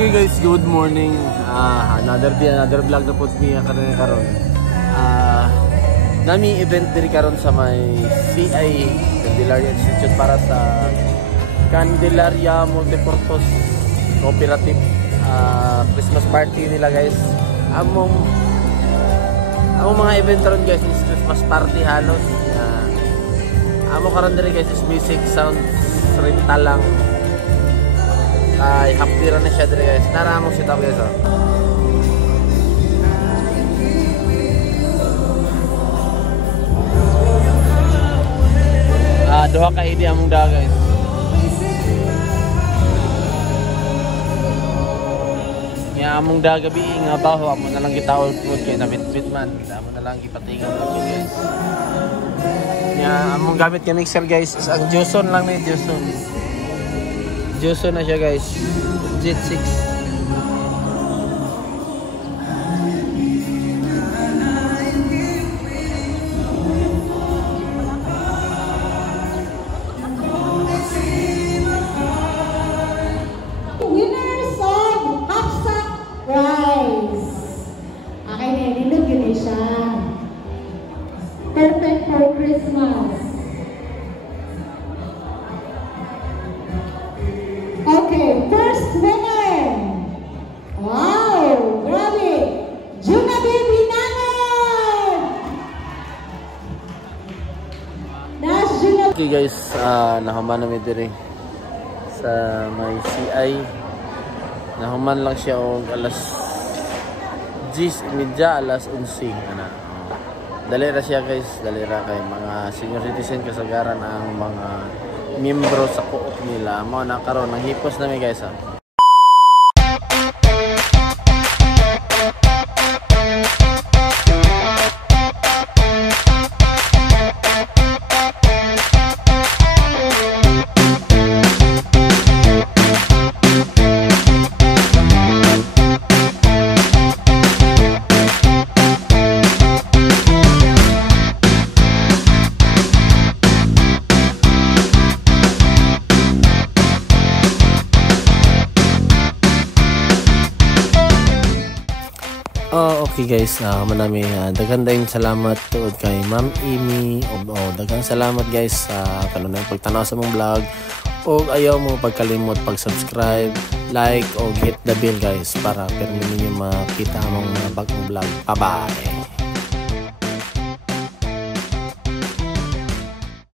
Okay guys, good morning. Another vlog na po niya karon. Nami event diri karon sa may CI Candelaria Institute para sa Candelaria Multipurpose Cooperative Christmas party nila guys. Among mga event karon guys is Christmas party halos. Amo karon diri guys is music sound rental lang. Ay, hapira na siya diri guys. Tara mo setup guys. Duha ka idi among da guys. Ya among da gabi nga baho amo na lang gitaol food kay nabit-bit man. Amo na lang gipatingan mo guys. Ya among gamit nga mixer guys is ang Joson lang ni Joson. Joson na siya guys. Jet 6. Winners of Hapsak Prize. Okay na, nindot yun siya. Perfect for Christmas. Okay, first winner. Wow, grabe. Juna Baby Nangan. That's Juna. Okay guys, nahuman namin diri sa may CI. Nahuman lang siya og alas 10:30, alas 11 ana. Dali ra siya guys, dali ra kay mga senior citizen kasagaran ang mga miyembro sa co-op nila. Mao na karon nang hipos na mi guys. Okay guys, manami daghang dayong salamat tuod kay Ma'am Amy daghang salamat guys sa kanunay pagtanaw sa mong vlog og ayaw mo pagkalimot pag-subscribe, like og hit the bell guys para permi ninyo makita among bagong vlog. Bye bye.